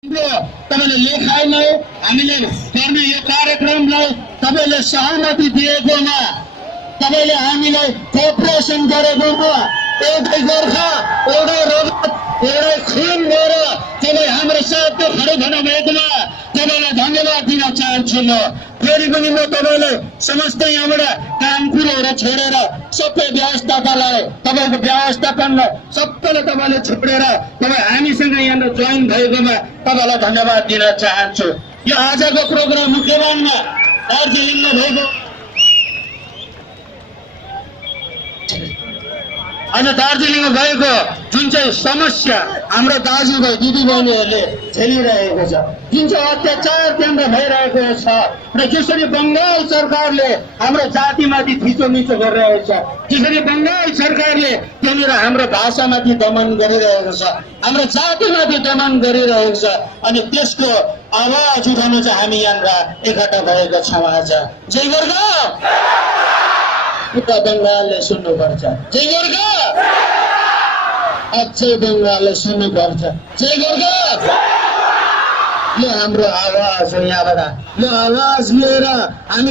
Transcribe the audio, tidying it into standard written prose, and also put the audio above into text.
तपाईँले लेखाइलाई हामीले गर्ने यो कार्यक्रमलाई तपाईँले सहमति दिएकोमा तपाईँले हामीलाई कोअपरेसन गरेकोमा एउटै गोर्खा एउटै रगत एउटै खुन भएर तपाईँ हाम्रो साथमा खडे हुनु भएकोमा तपाईँलाई धन्यवाद दिन चाहन्छु। म फेरि पनि म तपाईँलाई समस्त यहाँबाट काम कुरोहरू छोडेर सबै व्यवस्थापनलाई तपाईँको व्यवस्थापनलाई सबैलाई तपाईँले छोडेर तपाईँ हामीसँग यहाँ जोइन भएकोमा तपाईँलाई धन्यवाद दिन चाहन्छु। यो आजको प्रोग्राम मुख्यमानमा दार्जिलिङमा भएको अनि दार्जिलिङमा भएको जुन चाहिँ समस्या हाम्रो दाजुभाइ दिदीबहिनीहरूले झेलिरहेको छ, जुन चाहिँ अत्याचार त्यहाँ भइरहेको छ र जसरी बङ्गाल सरकारले हाम्रो जातिमाथि थिचोमिचो गरिरहेको छ, जसरी बङ्गाल सरकारले त्यहाँनिर हाम्रो भाषामाथि दमन गरिरहेको छ, हाम्रो जातिमाथि दमन गरिरहेको छ, अनि त्यसको आवाज उठाउन चाहिँ हामी यहाँ एकट्ठा भएका छौँ। आज जय गोर्खा, पुरा बङ्गालले सुन्नुपर्छ। जय गोर्खा, अझै बङ्गालले सुन्नुपर्छ। जय गोर्खा, यो हाम्रो आवाज हो। यहाँबाट यो आवाज लिएर हामी